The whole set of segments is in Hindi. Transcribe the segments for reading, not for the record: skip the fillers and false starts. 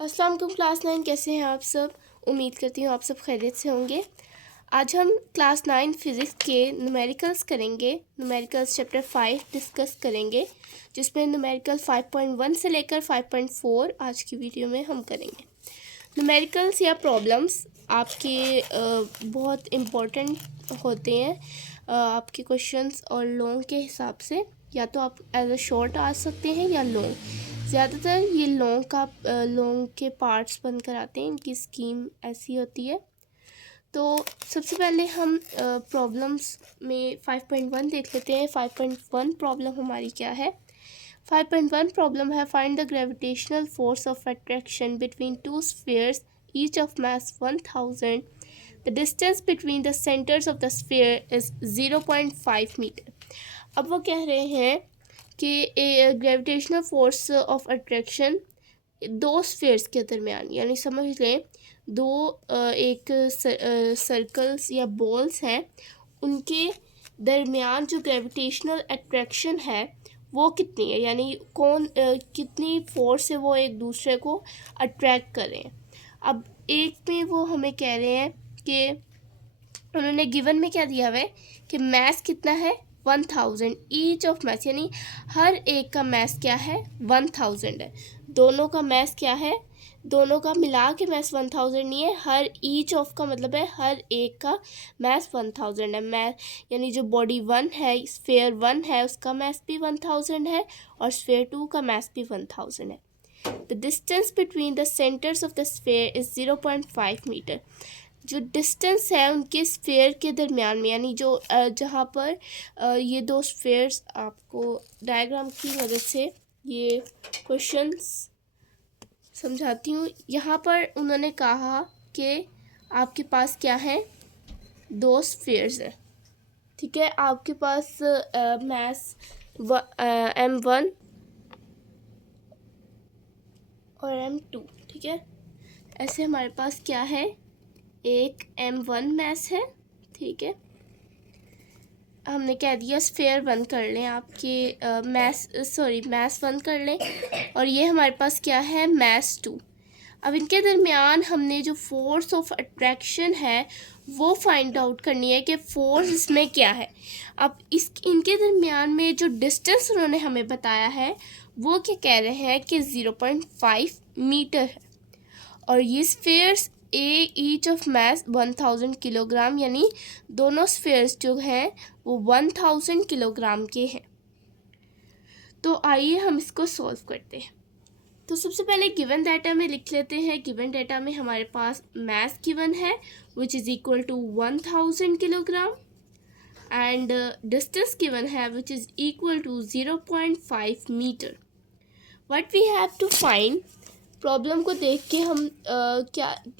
अस्सलाम वालेकुम क्लास 9 कैसे हैं आप सब। उम्मीद करती हूँ आप सब खैरियत से होंगे। आज हम क्लास 9 फिज़िक्स के न्यूमेरिकल्स करेंगे। न्यूमेरिकल्स चैप्टर 5 डिस्कस करेंगे, जिसमें न्यूमेरिकल 5.1 से लेकर 5.4 आज की वीडियो में हम करेंगे। न्यूमेरिकल्स या प्रॉब्लम्स आपके बहुत इम्पोर्टेंट होते हैं आपके क्वेश्चंस और लॉन्ग के हिसाब से। या तो आप एज अ शॉर्ट आ सकते हैं या लॉन्ग। ज़्यादातर ये लॉन्ग के पार्ट्स बनकर आते हैं, इनकी स्कीम ऐसी होती है। तो सबसे पहले हम प्रॉब्लम्स में 5.1 देख लेते हैं। 5.1 प्रॉब्लम हमारी क्या है। 5.1 प्रॉब्लम है, find the gravitational force of attraction between two spheres each of mass 1000. The distance between the centres of the sphere is 0.5 metre. अब वो कह रहे हैं कि ग्रेविटेशनल फोर्स ऑफ अट्रैक्शन दो स्फीयर्स के दरमियान, यानी समझ लें दो एक सर्कल्स या बॉल्स हैं, उनके दरमियान जो ग्रेविटेशनल अट्रैक्शन है वो कितनी है, यानी कितनी फोर्स से वो एक दूसरे को अट्रैक्ट करें। अब एक में वो हमें कह रहे हैं कि उन्होंने गिवन में क्या दिया हुआ है कि मैस कितना है 1000 ईच ऑफ मैस, यानी हर एक का मैस क्या है 1000 है। दोनों का मैस क्या है, दोनों का मिला के मैस 1000 नहीं है, हर ईच ऑफ का मतलब है हर एक का मैस 1000 है। मैस यानी जो बॉडी 1 है, स्फीयर 1 है, उसका मैस भी 1000 है और स्फीयर 2 का मैस भी 1000 है। The distance between the centres of the sphere is 0.5 metre. जो डिस्टेंस है उनके स्फीयर के दरमियान में, यानी जो जहाँ पर ये दो स्फीयर्स, आपको डायग्राम की मदद से ये क्वेश्चंस समझाती हूँ। यहाँ पर उन्होंने कहा कि आपके पास क्या है, दो स्फीयर्स हैं, ठीक है। आपके पास मैस M1 और M2, ठीक है। ऐसे हमारे पास क्या है, एक M1 मैस है, ठीक है। हमने कह दिया स्फीयर 1 कर लें, आपके मैस 1 कर लें, और ये हमारे पास क्या है, मैस 2। अब इनके दरमियान हमने जो फोर्स ऑफ अट्रैक्शन है वो फाइंड आउट करनी है कि फोर्स इसमें क्या है। अब इनके दरमियान में जो डिस्टेंस उन्होंने हमें बताया है वो क्या कह रहे हैं कि 0.5 मीटर है, और ये spheres each of mass 1000 kilogram, यानी दोनों स्फीयर्स जो हैं वो 1000 किलोग्राम के हैं। तो आइए हम इसको सॉल्व करते हैं। तो सबसे पहले गिवन डाटा में लिख लेते हैं। गिवन डाटा में हमारे पास मैस गिवन है which is equal to 1000 kilogram, and distance given है which is equal to 0.5 metre. What we have to find, problem को देख के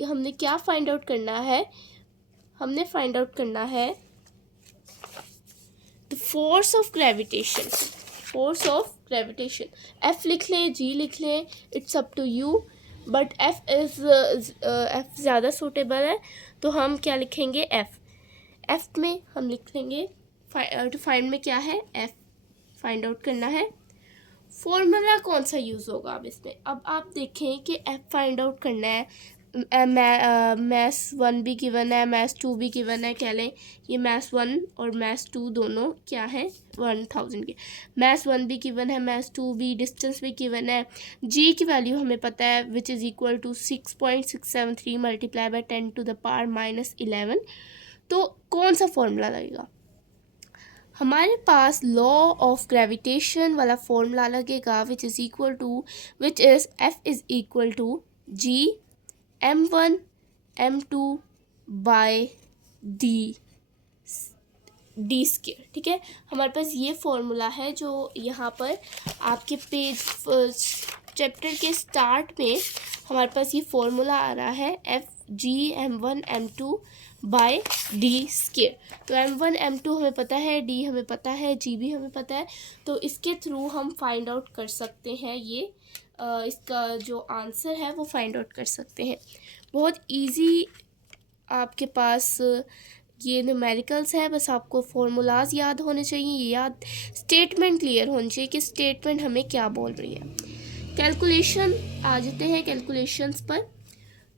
हमने क्या फाइंड आउट करना है, हमने फाइंड आउट करना है the force of gravitation. Force of gravitation, F लिख लें, G लिख लें, it's up to you, but F ज़्यादा सूटेबल है, तो हम क्या लिखेंगे, F में हम लिख लेंगे टू फाइंड में क्या है, F फाइंड आउट करना है। फॉर्मूला कौन सा यूज़ होगा अब इसमें, अब आप देखें कि F फाइंड आउट करना है। मैस 1 भी गिवन है, मैस 2 भी गिवन है, कह लें ये मैस 1 और मैस 2 दोनों क्या है 1000 के। मैस 1 भी गिवन है, मैस 2 भी, डिस्टेंस भी गिवन है। जी की वैल्यू हमें पता है which is equal to 6.673 multiply by 10 to the power -11। तो कौन सा फॉर्मूला लगेगा, हमारे पास लॉ ऑफ ग्रेविटेशन वाला फॉर्मूला लगेगा which is F is equal to G M1 M2 by D square, ठीक है। हमारे पास ये फॉर्मूला है जो यहाँ पर आपके पेज चैप्टर के स्टार्ट में हमारे पास ये फॉर्मूला आ रहा है, FG M1 M2 by D square. तो M1 M2 हमें पता है, D हमें पता है, G भी हमें पता है, तो इसके थ्रू हम फाइंड आउट कर सकते हैं ये इसका जो आंसर है वो फाइंड आउट कर सकते हैं। बहुत इजी आपके पास ये न्यूमेरिकल्स है, बस आपको फॉर्मूलाज याद होने चाहिए, स्टेटमेंट क्लियर होनी चाहिए कि स्टेटमेंट हमें क्या बोल रही है। कैलकुलेशन आ जाते हैं कैलकुलेशंस पर।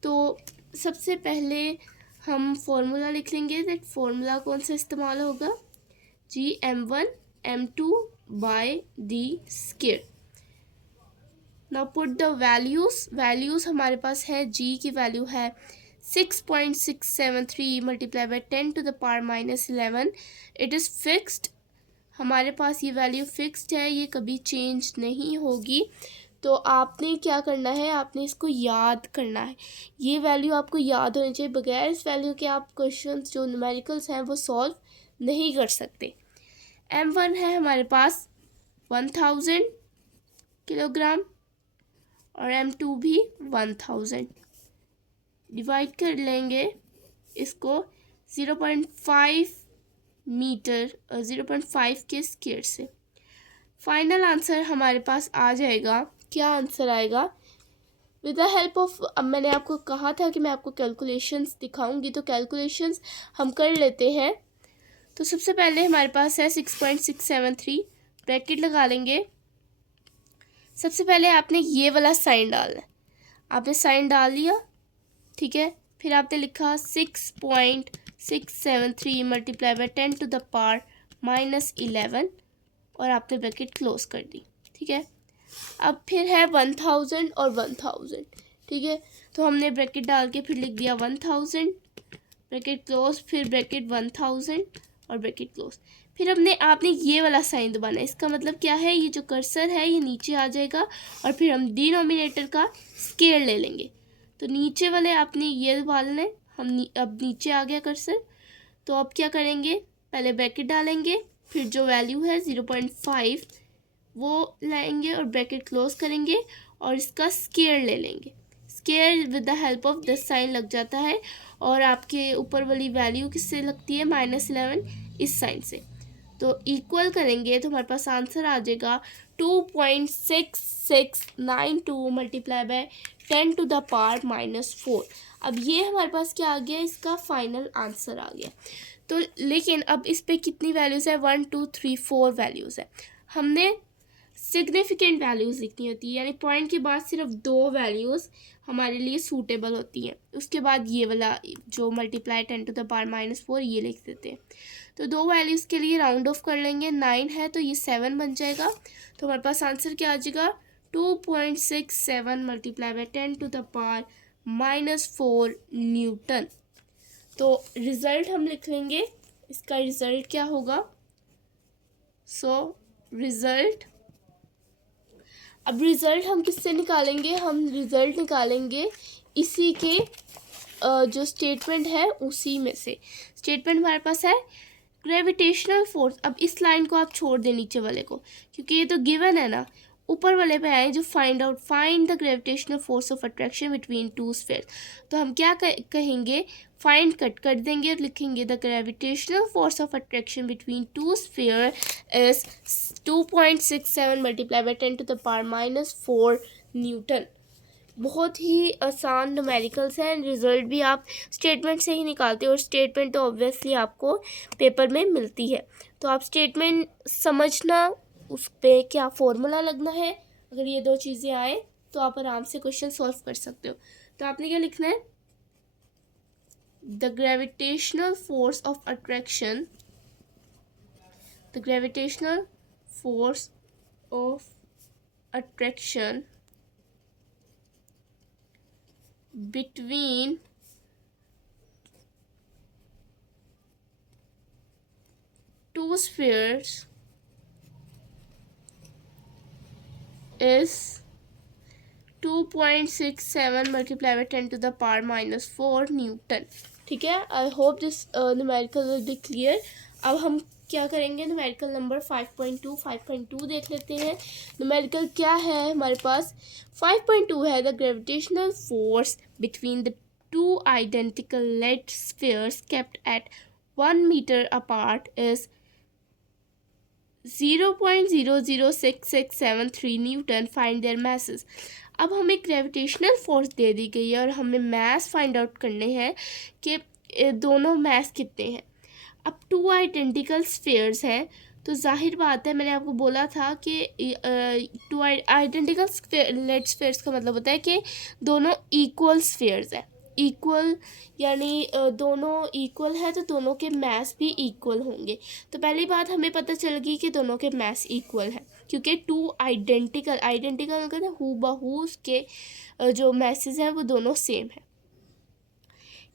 तो सबसे पहले हम फॉर्मूला लिख लेंगे। दैट फॉर्मूला कौन सा इस्तेमाल होगा, m1 m2 by D square. Now put the values हमारे पास है, g की वैल्यू है 6.673 multiply by 10 to the power -11। It is fixed, हमारे पास ये वैल्यू फिक्स्ड है, ये कभी चेंज नहीं होगी। तो आपने क्या करना है, आपने इसको याद करना है, ये वैल्यू आपको याद होनी चाहिए। बगैर इस वैल्यू के आप क्वेश्चंस जो न्यूमेरिकल्स हैं वो सॉल्व नहीं कर सकते। m1 है हमारे पास 1000 किलोग्राम और m2 भी 1000। डिवाइड कर लेंगे इसको 0.5 मीटर और 0.5 के स्क्वायर से। फाइनल आंसर हमारे पास आ जाएगा, क्या आंसर आएगा, विद द हेल्प ऑफ, अब मैंने आपको कहा था कि मैं आपको कैलकुलेशंस दिखाऊंगी, तो कैलकुलेशंस हम कर लेते हैं। तो सबसे पहले हमारे पास है 6.673, ब्रैकेट लगा लेंगे। सबसे पहले आपने ये वाला साइन डालना है, आपने साइन डाल लिया, ठीक है। फिर आपने लिखा 6.673 multiply by 10 to the power -11 और आपने ब्रैकेट क्लोज कर दी, ठीक है। अब फिर है 1000 और 1000, ठीक है। तो हमने ब्रैकेट डाल के फिर लिख दिया 1000, ब्रैकेट क्लोज, फिर ब्रैकेट 1000 और ब्रैकेट क्लोज। फिर आपने ये वाला साइन दबाना है। इसका मतलब क्या है, ये जो कर्सर है ये नीचे आ जाएगा और फिर हम डिनोमिनेटर का स्क्वायर ले लेंगे। तो नीचे वाले आपने ये दबा लेना है, अब नीचे आ गया कर्सर। तो अब क्या करेंगे, पहले ब्रैकेट डालेंगे, फिर जो वैल्यू है 0.5 वो लाएंगे और ब्रैकेट क्लोज करेंगे और इसका स्क्वायर ले लेंगे। Square with the help of this sign लग जाता है और आपके ऊपर वाली वैल्यू किससे लगती है, -11, इस साइन से। तो इक्वल करेंगे तो हमारे पास आंसर आ जाएगा 2.6692 multiply by 10 to the power -4। अब ये हमारे पास क्या आ गया, इसका फाइनल आंसर आ गया। तो लेकिन अब इस पे कितनी वैल्यूज़ है, 1 2 3 4 वैल्यूज़ है। हमने सिग्निफिकेंट वैल्यूज़ लिखनी होती है, यानी पॉइंट के बाद सिर्फ 2 वैल्यूज़ हमारे लिए सूटेबल होती हैं। उसके बाद ये वाला जो मल्टीप्लाई 10 टू द पावर -4 ये लिख देते हैं। तो 2 वैल्यूज़ के लिए राउंड ऑफ कर लेंगे, 9 है तो ये 7 बन जाएगा। तो हमारे पास आंसर क्या आ जाएगा, 2.67 multiply by 10 to the power -4 newton. तो रिज़ल्ट हम लिख लेंगे, इसका रिज़ल्ट क्या होगा। रिज़ल्ट, अब रिज़ल्ट हम किससे निकालेंगे, हम रिज़ल्ट निकालेंगे इसी के जो स्टेटमेंट है उसी में से। स्टेटमेंट हमारे पास है ग्रेविटेशनल फोर्स। अब इस लाइन को आप छोड़ दें नीचे वाले को, क्योंकि ये तो गिवन है ना। ऊपर वाले पे आए जो find the gravitational force of attraction between two spheres. तो हम क्या कहेंगे, फाइंड कट कर देंगे और लिखेंगे the gravitational force of attraction between two sphere is 2.67 multiply by 10 to the power -4 newton. बहुत ही आसान न्यूमेरिकल्स हैं। रिज़ल्ट भी आप स्टेटमेंट से ही निकालते हो और स्टेटमेंट तो ऑब्वियसली आपको पेपर में मिलती है। तो आप स्टेटमेंट समझना, उस पर क्या फॉर्मूला लगना है, अगर ये 2 चीज़ें आए तो आप आराम से क्वेश्चन सॉल्व कर सकते हो। तो आपने क्या लिखना है, the gravitational force of attraction, the gravitational force of attraction between two spheres is 2.67 multiplied by 10 to the power -4 Newton. ठीक है, I hope this numerical will be clear. अब हम क्या करेंगे, न्यूमेरिकल नंबर 5.2 देख लेते हैं। न्यूमेरिकल क्या है हमारे पास, 5.2 है the gravitational force between the two identical lead spheres kept at 1 metre apart is 0.006673 newton. Find their masses. अब हमें ग्रेविटेशनल फोर्स दे दी गई है और हमें मैस फाइंड आउट करने हैं कि दोनों मैस कितने हैं। अब 2 आइडेंटिकल स्फीयर्स हैं तो जाहिर बात है, मैंने आपको बोला था कि टू आइडेंटिकल लेट स्फीयर्स का मतलब होता है कि दोनों इक्वल स्फीयर्स है। इक्वल यानी दोनों इक्वल है तो दोनों के मास भी इक्वल होंगे। तो पहली बात हमें पता चल गई कि दोनों के मास इक्वल है, क्योंकि टू आइडेंटिकल का हू बहू उसके जो मैसेज हैं वो दोनों सेम है।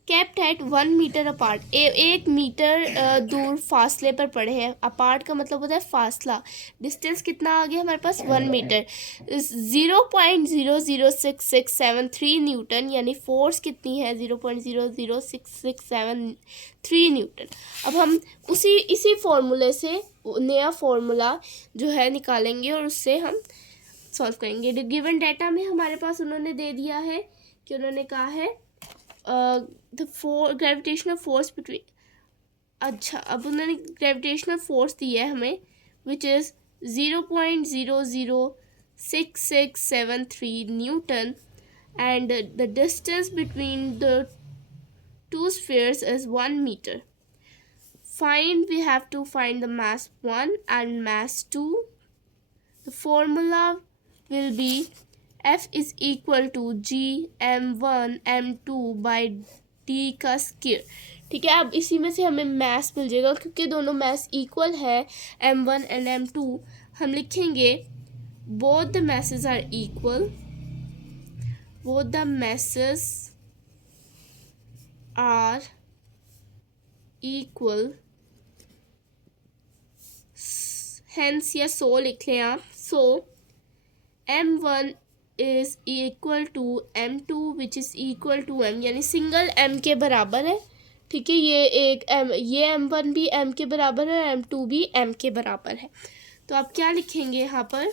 Kept at 1 metre apart, 1 metre दूर फासले पर पड़े हैं। अपार्ट का मतलब होता है फासला। डिस्टेंस कितना आ गया हमारे पास 1 मीटर। 0.00667 न्यूटन, यानी फोर्स कितनी है 0.00667 न्यूटन। अब हम इसी फॉर्मूले से नया फॉर्मूला जो है निकालेंगे और उससे हम सॉल्व करेंगे। गिवन डाटा में हमारे पास उन्होंने दे दिया है कि उन्होंने कहा है ग्रेविटेशनल फोर्स बिटवीन, अच्छा अब उन्होंने ग्रेविटेशनल फोर्स दिया है हमें which is 0.00667 newton and the distance between the two spheres is 1 metre. We have to find the mass 1 and mass 2. The formula will be F is equal to G m1 m2 by D का स्क्वायर. ठीक है, अब इसी में से हमें मैस मिल जाएगा क्योंकि दोनों मैस इक्वल है m1 एंड m2. हम लिखेंगे both the masses are equal. Both the masses are equal. Hence या so लिख लें आप. So m1 is equal to m2 which is equal to m, यानी सिंगल m के बराबर है. ठीक है, ये m1 भी m के बराबर है, m2 भी m के बराबर है. तो आप क्या लिखेंगे यहाँ पर,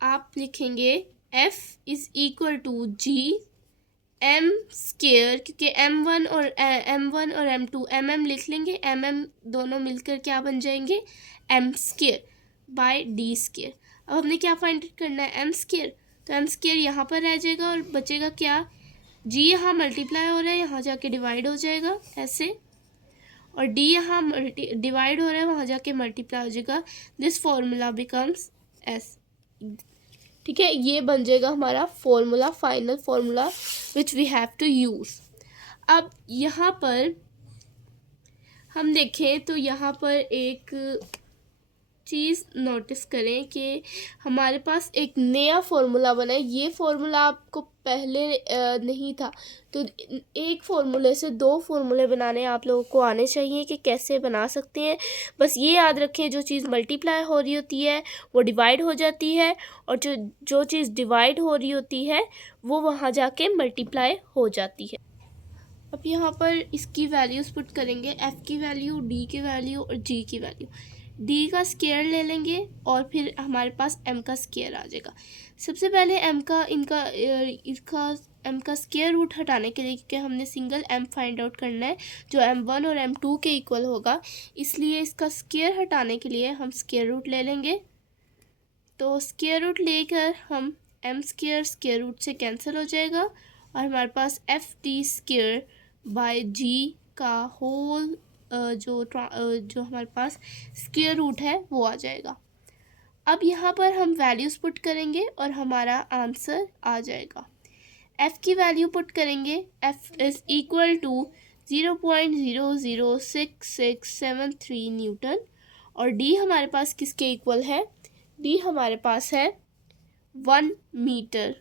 आप लिखेंगे f is equal to g m square, क्योंकि m1 और m2 mm लिख लेंगे, mm दोनों मिलकर क्या बन जाएंगे m square by d square. अब हमने क्या फाइंड करना है m स्क्वायर, तो m स्क्वायर यहाँ पर रह जाएगा और बचेगा क्या, g यहाँ मल्टीप्लाई हो रहा है, यहाँ जाके डिवाइड हो जाएगा ऐसे, और d यहाँ डिवाइड हो रहा है, वहाँ जाके मल्टीप्लाई हो जाएगा. This formula becomes s. ठीक है, ये बन जाएगा हमारा formula, final formula which we have to use. अब यहाँ पर हम देखें तो यहाँ पर एक चीज़ नोटिस करें कि हमारे पास एक नया फार्मूला बना है. ये फार्मूला आपको पहले नहीं था, तो एक फार्मूले से दो फार्मूले बनाने आप लोगों को आने चाहिए कि कैसे बना सकते हैं. बस ये याद रखें, जो चीज़ मल्टीप्लाई हो रही होती है वो डिवाइड हो जाती है, और जो चीज़ डिवाइड हो रही होती है वो वहाँ जाके मल्टीप्लाई हो जाती है. अब यहाँ पर इसकी वैल्यूज़ पुट करेंगे, f की वैल्यू, d की वैल्यू और g की वैल्यू. d का स्क्वायर ले लेंगे और फिर हमारे पास m का स्क्वायर आ जाएगा. सबसे पहले m का स्क्वायर रूट हटाने के लिए, क्योंकि हमने सिंगल m फाइंड आउट करना है जो m1 और m2 के इक्वल होगा, इसलिए इसका स्क्वायर हटाने के लिए हम स्क्वायर रूट ले लेंगे. तो स्क्वायर रूट लेकर हम m स्क्वायर रूट से कैंसिल हो जाएगा और हमारे पास f स्क्वायर बाय g का होल जो हमारे पास स्क्वायर रूट है वो आ जाएगा. अब यहाँ पर हम वैल्यूज़ पुट करेंगे और हमारा आंसर आ जाएगा. f की वैल्यू पुट करेंगे, f is equal to 0.00667 newton, और d हमारे पास किसके इक्वल है, d हमारे पास है 1 मीटर.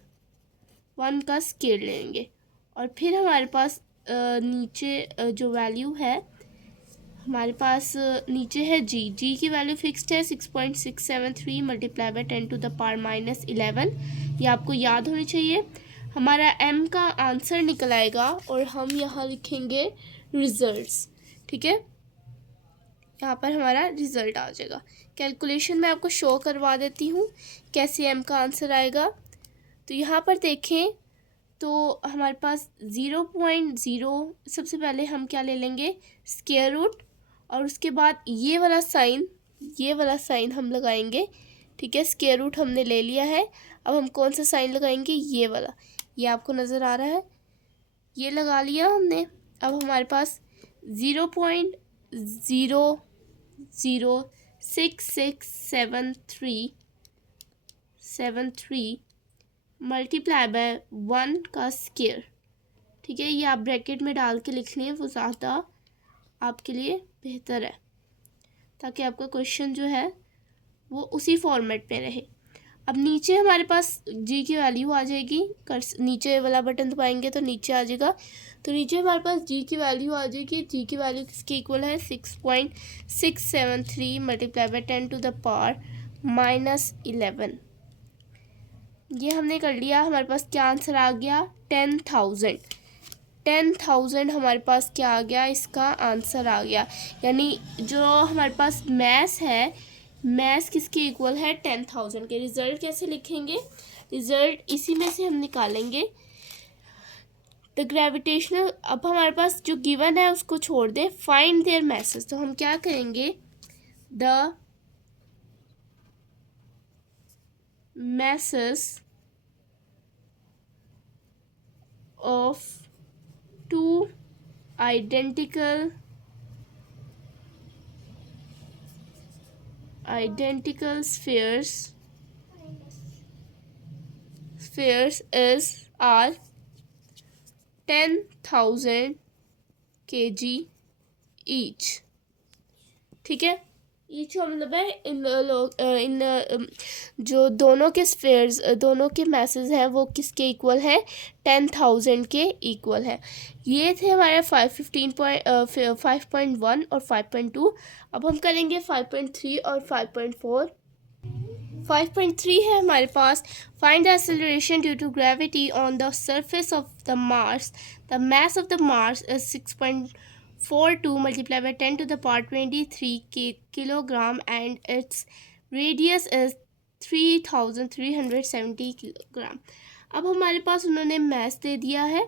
1 का स्क्वायर लेंगे और फिर हमारे पास नीचे जो वैल्यू है हमारे पास नीचे है g की वैल्यू फिक्स्ड है 6.673 multiply by 10 to the power -11. ये आपको याद होनी चाहिए. हमारा m का आंसर निकल आएगा और हम यहाँ लिखेंगे रिजल्ट्स. ठीक है, यहाँ पर हमारा रिज़ल्ट आ जाएगा. कैलकुलेशन मैं आपको शो करवा देती हूँ कैसे m का आंसर आएगा. तो यहाँ पर देखें तो हमारे पास 0.0, सबसे पहले हम क्या ले लेंगे, स्क्वायर रूट, और उसके बाद ये वाला साइन हम लगाएंगे. ठीक है, स्क्वायर रूट हमने ले लिया है. अब हम कौन सा साइन लगाएंगे, ये वाला, ये आपको नज़र आ रहा है, ये लगा लिया हमने. अब हमारे पास 0.0667373 मल्टीप्लाई बाय 1 का स्क्वायर। ठीक है, ये आप ब्रैकेट में डाल के लिख लें, वो ज़्यादा आपके लिए बेहतर है, ताकि आपका क्वेश्चन जो है वो उसी फॉर्मेट में रहे। अब नीचे हमारे पास जी की वैल्यू आ जाएगी, नीचे वाला बटन दबाएंगे तो नीचे आ जाएगा। तो नीचे हमारे पास जी की वैल्यू आ जाएगी। जी की वैल्यू किसके इक्वल है? 6.673 multiply by 10 to the power -11। ये हमने कर लिया। हमारे पास क्या आंसर आ गया? 10,000। 10,000 हमारे पास क्या आ गया? इसका आंसर आ गया। यानी जो हमारे पास मैथ्स है, मैथ्स किसके इक्वल है? 10,000 के। रिजल्ट कैसे लिखेंगे? रिजल्ट इसी में से हम निकालेंगे। द ग्रेविटेशनल, अब हमारे पास जो गिवन है उसको छोड़ दें, फाइंड देयर मैसेज। तो हम क्या करेंगे? The masses of two identical spheres are 10,000 kg each। ठीक है, ईच का मतलब है जो दोनों के स्फेयर्स, दोनों के मैसेज हैं वो किसके इक्वल है? 10,000 के इक्वल है। ये थे हमारे 5.1 और 5.2। अब हम करेंगे 5.3 और 5.4। 5.3 है हमारे पास, find the acceleration due to gravity on the surface of the Mars. The mass of the Mars is 6.42 multiplied by 10 to the power 23 kilogram and its radius is 3,370 kilogram। अब हमारे पास उन्होंने मास दे दिया है,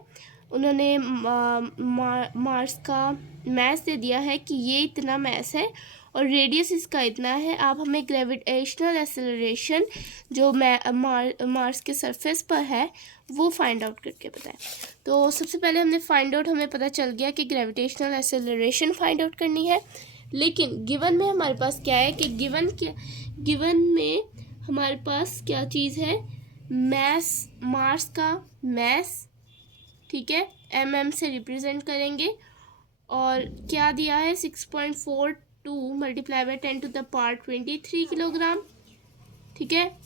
उन्होंने मार्स का मास दे दिया है कि ये इतना मास है और रेडियस इसका इतना है। आप हमें ग्रेविटेशनल एक्सेलरेशन जो मार्स के सरफेस पर है वो फाइंड आउट करके बताएं। तो सबसे पहले हमने फाइंड आउट, हमें पता चल गया कि ग्रेविटेशनल एक्सेलरेशन फाइंड आउट करनी है। लेकिन गिवन में हमारे पास क्या है कि गिवन में हमारे पास क्या चीज़ है? मास, मार्स का मास। ठीक है, mm से रिप्रेजेंट करेंगे। और क्या दिया है? 6.42 multiply by 10 to the power 23 kilogram. ठीक है,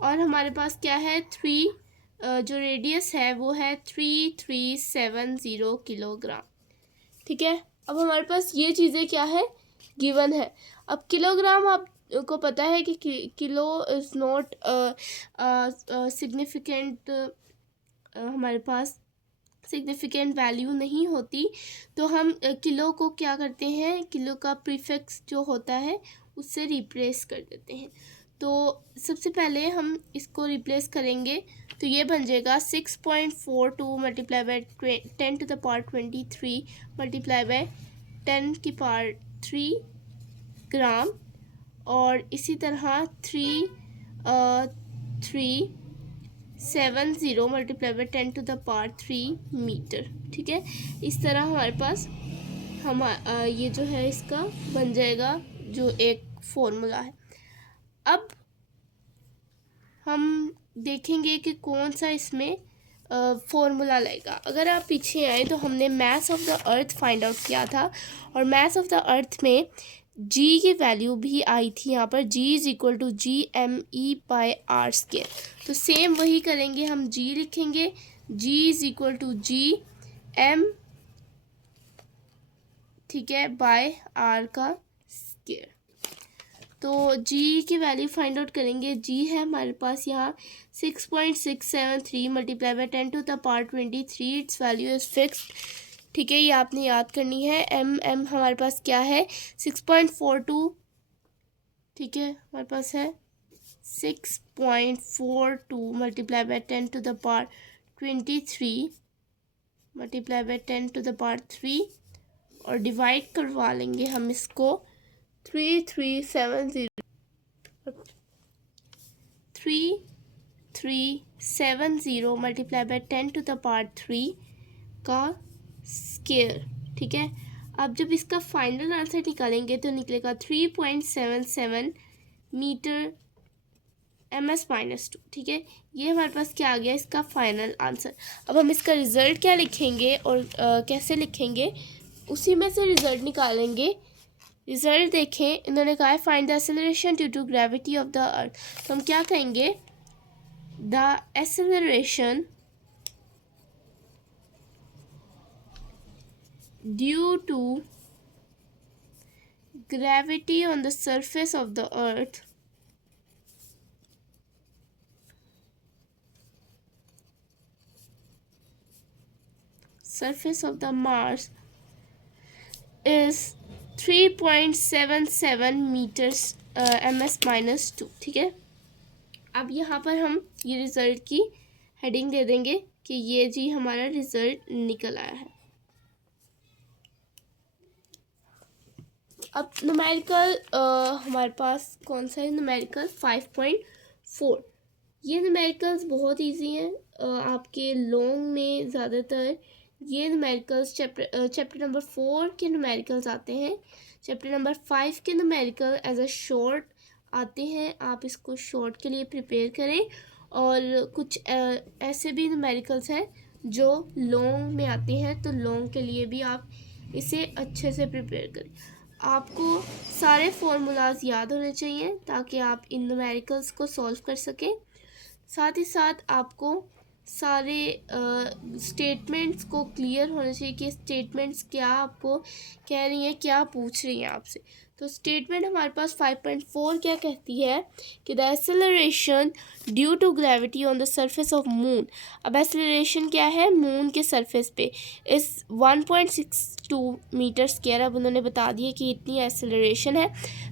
और हमारे पास क्या है? 3 जो रेडियस है वो है 3,370 किलोग्राम। ठीक है, अब हमारे पास ये चीज़ें क्या है? गिवन है। अब किलोग्राम आपको पता है कि किलो इज़ नॉट सिग्निफिकेंट, हमारे पास सिग्निफिकेंट वैल्यू नहीं होती। तो हम किलो को क्या करते हैं? किलो का प्रीफिक्स जो होता है उससे रिप्लेस कर देते हैं। तो सबसे पहले हम इसको रिप्लेस करेंगे तो ये बन जाएगा 6.42 multiply by 10 to the power 23 multiply by 10 की पावर 3 ग्राम, और इसी तरह 3,370 multiply by 10 to the power 3 metre. ठीक है, इस तरह हमारे पास ये जो है इसका बन जाएगा जो एक फॉर्मूला है। अब हम देखेंगे कि कौन सा इसमें फॉर्मूला लगेगा। अगर आप पीछे आए तो हमने मास of the earth find out किया था, और मास ऑफ द अर्थ में जी की वैल्यू भी आई थी यहाँ पर, जी इज इक्वल टू GME/r²। तो सेम वही करेंगे, हम जी लिखेंगे, जी इज इक्वल टू GM, ठीक है, बाय आर का स्क्वायर। तो जी की वैल्यू फाइंड आउट करेंगे। जी है हमारे पास यहाँ 6.673 multiply by 10 to the power 23, its value is fixed. ठीक है, ये आपने याद करनी है। एम हमारे पास क्या है? 6.42। ठीक है, हमारे पास है 6.42 multiply by 10 to the power 23 multiply by 10 to the power 3, और डिवाइड करवा लेंगे हम इसको 3,370 multiply by 10 to the power 3 का स्क्वायर। ठीक है, आप जब इसका फाइनल आंसर निकालेंगे तो निकलेगा 3.77 मीटर ms-2। ठीक है, ये हमारे पास क्या आ गया इसका फाइनल आंसर। अब हम इसका रिज़ल्ट क्या लिखेंगे और कैसे लिखेंगे, उसी में से रिज़ल्ट निकालेंगे। रिज़ल्ट देखें, इन्होंने कहा है find the acceleration due to gravity of the earth. तो हम क्या कहेंगे, the acceleration due to gravity on the surface of the earth surface of the Mars is 3.77 meters ms-2। ठीक है, अब यहाँ पर हम ये रिज़ल्ट की हेडिंग दे देंगे कि ये जी हमारा रिज़ल्ट निकल आया है। अब न्यूमेरिकल हमारे पास कौन सा है, न्यूमेरिकल 5.4। ये न्यूमेरिकल्स बहुत इजी हैं, आपके लॉन्ग में ज़्यादातर ये न्यूमेरिकल्स चैप्टर नंबर 4 के न्यूमेरिकल्स आते हैं। चैप्टर नंबर 5 के न्यूमेरिकल एज अ शॉर्ट आते हैं, आप इसको शॉर्ट के लिए प्रिपेयर करें। और कुछ ऐसे भी न्यूमेरिकल्स हैं जो लॉन्ग में आते हैं, तो लॉन्ग के लिए भी आप इसे अच्छे से प्रिपेयर करें। आपको सारे फार्मूलाज याद होने चाहिए ताकि आप इन न्यूमेरिकल्स को सॉल्व कर सकें। साथ ही साथ आपको सारे स्टेटमेंट्स को क्लियर होना चाहिए कि स्टेटमेंट्स क्या आपको कह रही हैं, क्या पूछ रही हैं आपसे। तो स्टेटमेंट हमारे पास 5.4 क्या कहती है कि the acceleration due to gravity on the surface of moon. अब एक्सेलरेशन क्या है, मून के सरफेस पे इस 1.62 मीटर स्क्वायर। अब उन्होंने बता दिया कि इतनी एक्सेलरेशन है।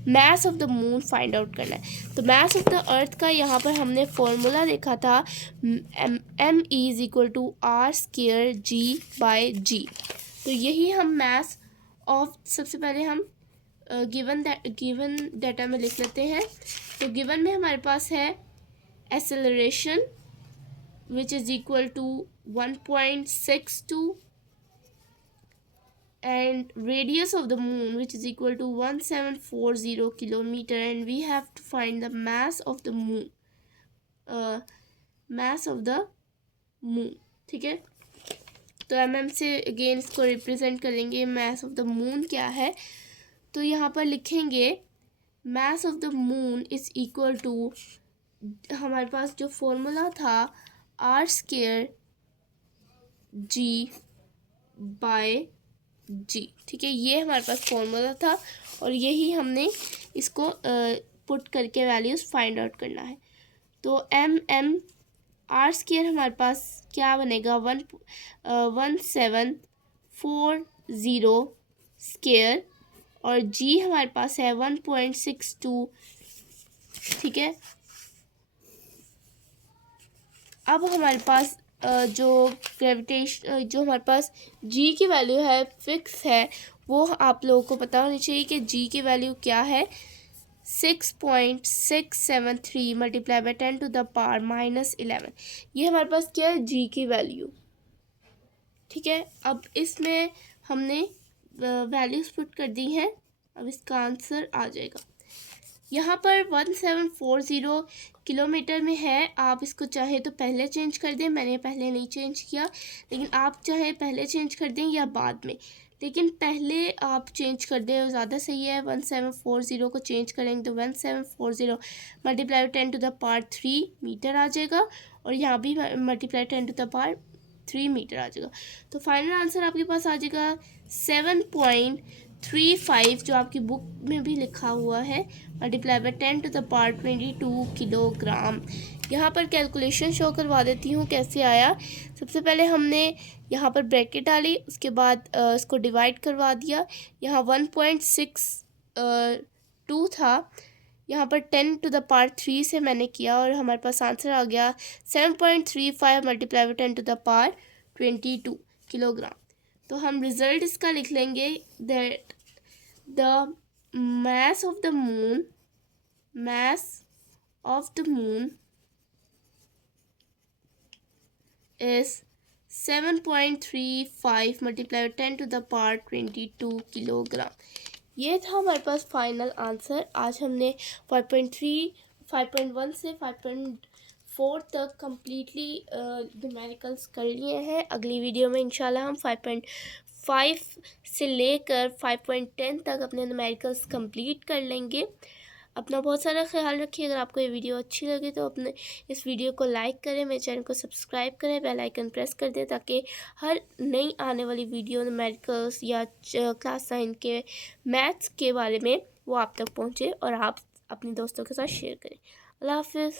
Mass of the moon find out करना है। तो मैस ऑफ द अर्थ का यहाँ पर हमने फॉर्मूला देखा था, m is equal to r square g/g। तो यही हम मैस ऑफ, सबसे पहले हम गिवन डाटा में लिख लेते हैं। तो गिवन में हमारे पास है acceleration which is equal to 1.62 and radius of the moon which is equal to 1740 kilometer, and we have to find the mass of the moon, mass of the moon। ठीक है, तो mm से अगेन इसको रिप्रेजेंट करेंगे। mass of the moon क्या है, तो यहाँ पर लिखेंगे mass of the moon is equal to, हमारे पास जो फॉर्मूला था r स्क्वायर g/g। ठीक है, ये हमारे पास फॉर्मूला था और यही हमने इसको पुट करके वैल्यूज़ फाइंड आउट करना है। तो r स्क्वायर हमारे पास क्या बनेगा, 1740 स्क्वायर, और g हमारे पास है 1.62। ठीक है, अब हमारे पास जो जो हमारे पास g की वैल्यू है फिक्स है, वो आप लोगों को पता होनी चाहिए कि g की वैल्यू क्या है। 6.673 multiply by 10 to the power -11, ये हमारे पास क्या है, g की वैल्यू। ठीक है, अब इसमें हमने वैल्यूज़ पुट कर दी हैं, अब इसका आंसर आ जाएगा। यहाँ पर 1740 किलोमीटर में है। आप इसको चाहे तो पहले चेंज कर दें, मैंने पहले नहीं चेंज किया, लेकिन आप चाहे पहले चेंज कर दें या बाद में, लेकिन पहले आप चेंज कर दें वो ज़्यादा सही है। 1740 को चेंज करेंगे तो 1740 multiply 10 to the power 3 metre आ जाएगा, और यहाँ भी multiply 10 to the power 3 metre आ जाएगा। तो फाइनल आंसर आपके पास आ जाएगा 7.35, जो आपकी बुक में भी लिखा हुआ है, multiply by 10 to the power 22 kilogram. यहाँ पर कैलकुलेशन शो करवा देती हूँ कैसे आया। सबसे पहले हमने यहाँ पर ब्रैकेट डाली, उसके बाद इसको डिवाइड करवा दिया। यहाँ 1.62 था, यहाँ पर 10 टू द पावर 3 से मैंने किया और हमारे पास आंसर आ गया 7.35 multiply by 10 to the power 22 kilogram. तो हम रिज़ल्ट इसका लिख लेंगे, that the mass of the moon is 7.35 multiply 10⁻22 kilogram. ये था हमारे पास फाइनल आंसर। आज हमने 5.1 से 5.4 तक कम्प्लीटली न्यूमेरिकल्स कर लिए हैं। अगली वीडियो में इंशाल्लाह हम 5.5 से लेकर 5.10 तक अपने न्यूमेरिकल्स कंप्लीट कर लेंगे। अपना बहुत सारा ख्याल रखिए। अगर आपको ये वीडियो अच्छी लगे तो अपने इस वीडियो को लाइक करें, मेरे चैनल को सब्सक्राइब करें, बेल आइकन प्रेस कर दें ताकि हर नई आने वाली वीडियो न्यूमेरिकल्स या क्लास 9 के मैथ्स के बारे में वो आप तक पहुँचे और आप अपने दोस्तों के साथ शेयर करें। अल्लाह हाफिज़।